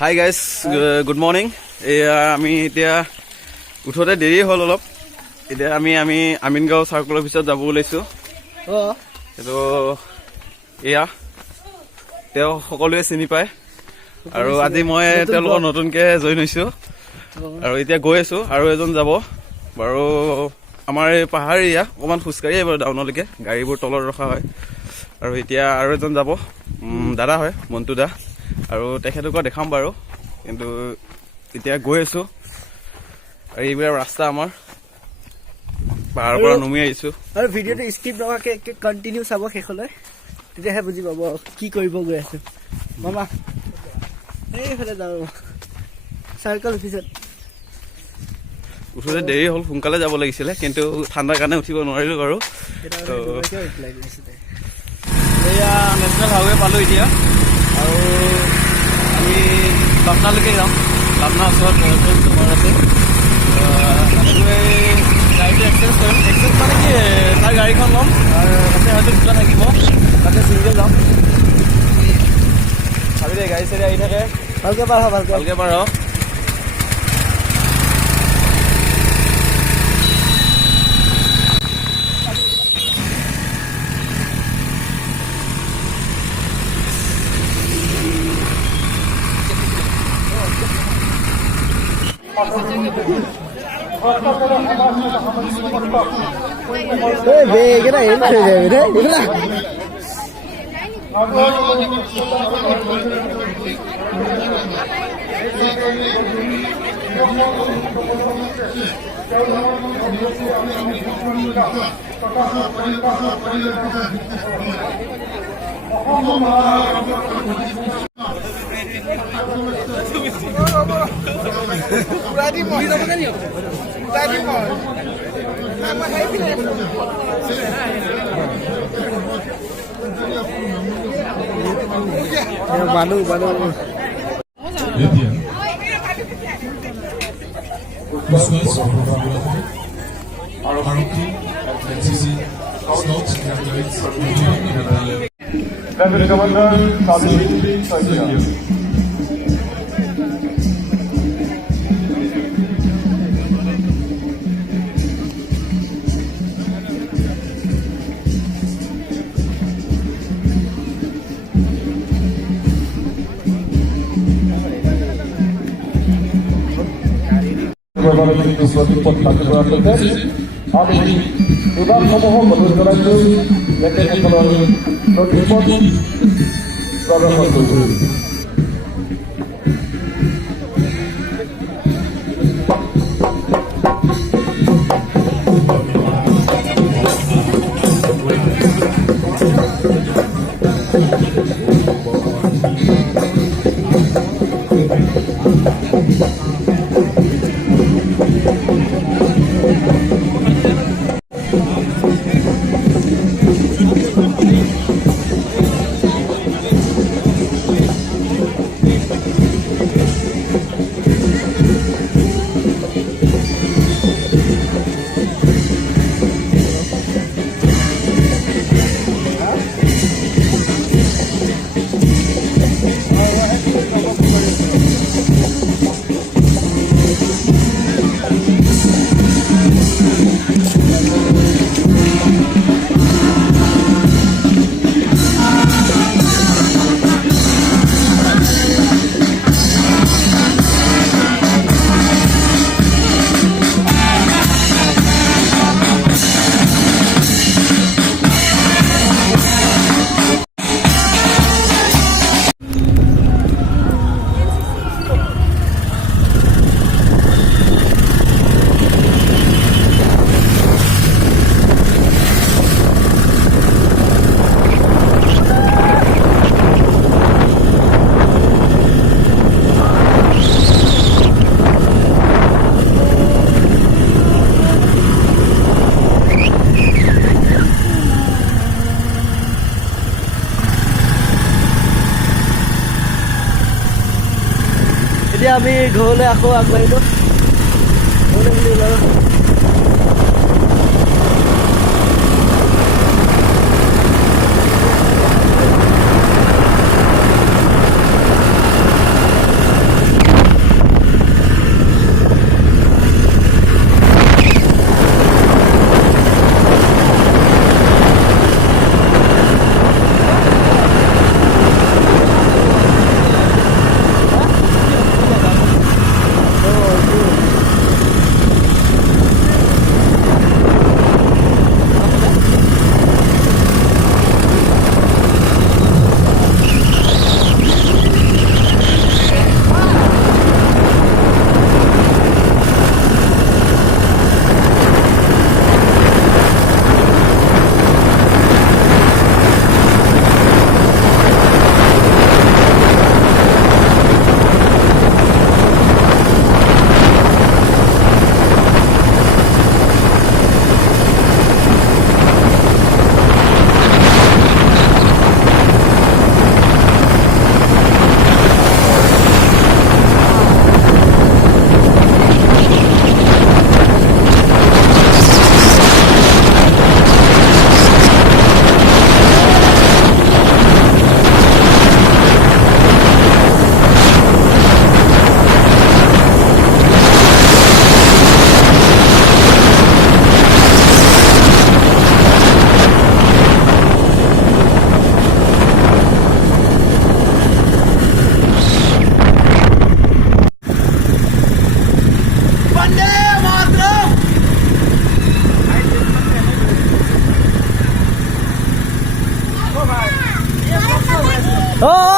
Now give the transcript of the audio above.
Hi guys, good morning. এয়া আমি এতিয়া উঠোতে দেৰি হ'ল অলপ। এতিয়া আমি আমিনগাঁও চাৰ্কল অফিচত যাব ওলাইছোঁ। সেইটো এয়া তেওঁ সকলোৱে চিনি পায় আৰু আজি মই তেওঁলোকৰ নতুনকৈ জইন হৈছোঁ আৰু এতিয়া গৈ আছোঁ। আৰু এজন যাব বাৰু। আমাৰ এই পাহাৰ এৰিয়া অকণমান খোজকাঢ়ি আহিব ডাউনলৈকে, গাড়ীবোৰ তলত ৰখা হয়। আৰু এতিয়া আৰু এজন যাব, দাদা হয়, মন্টু দা, আৰু তেখেতকো দেখাম বাৰু। কিন্তু এতিয়া গৈ আছোঁ আৰু এইবিলাক ৰাস্তা আমাৰ পাহাৰৰ পৰা নামি আহিছোঁ। আৰু ভিডিঅ'টো স্কিপ নোহোৱাকৈ কণ্টিনিউ চাব শেষলৈ, তেতিয়াহে বুজি পাব কি কৰিব গৈ আছোঁ। মামা এইফালে যাওঁ চাৰ্কল অফিচত। উঠোতে দেৰি হ'ল, সোনকালে যাব লাগিছিলে, কিন্তু ঠাণ্ডাৰ কাৰণে উঠিব নোৱাৰিলোঁ বাৰু। এয়া নেশ্যনেল হাইৱে পালোঁ এতিয়া, আৰু আমি পাটনালৈকে যাম। পাটনাৰ ওচৰত ঘৰ আছে। গাড়ীটো এক্সেঞ্জ কৰিম। এক্সেঞ্জ মানে কি, তাৰ গাড়ীখন ল'ম আৰু তাতে হয়তো দুটা থাকিব, তাতে চিংগল যাম। ভাবি দে, গাড়ী চাড়ী আহি থাকে, ভালকৈ পাৰ ভালকৈ পাৰ। বেগেৰা হেল্প হয়ে যাবে ৰে এগুলা। Balu আমি বিভাগসমূহ অনুৰোধ জনাইছোঁ তেখেতসকলৰ নথিপত্ৰ প্ৰদৰ্শন কৰিছোঁ। এতিয়া আমি ঘৰলৈ আকৌ আগবাঢ়িলোঁ। ঘৰলৈ বুলি ওলালোঁ। অ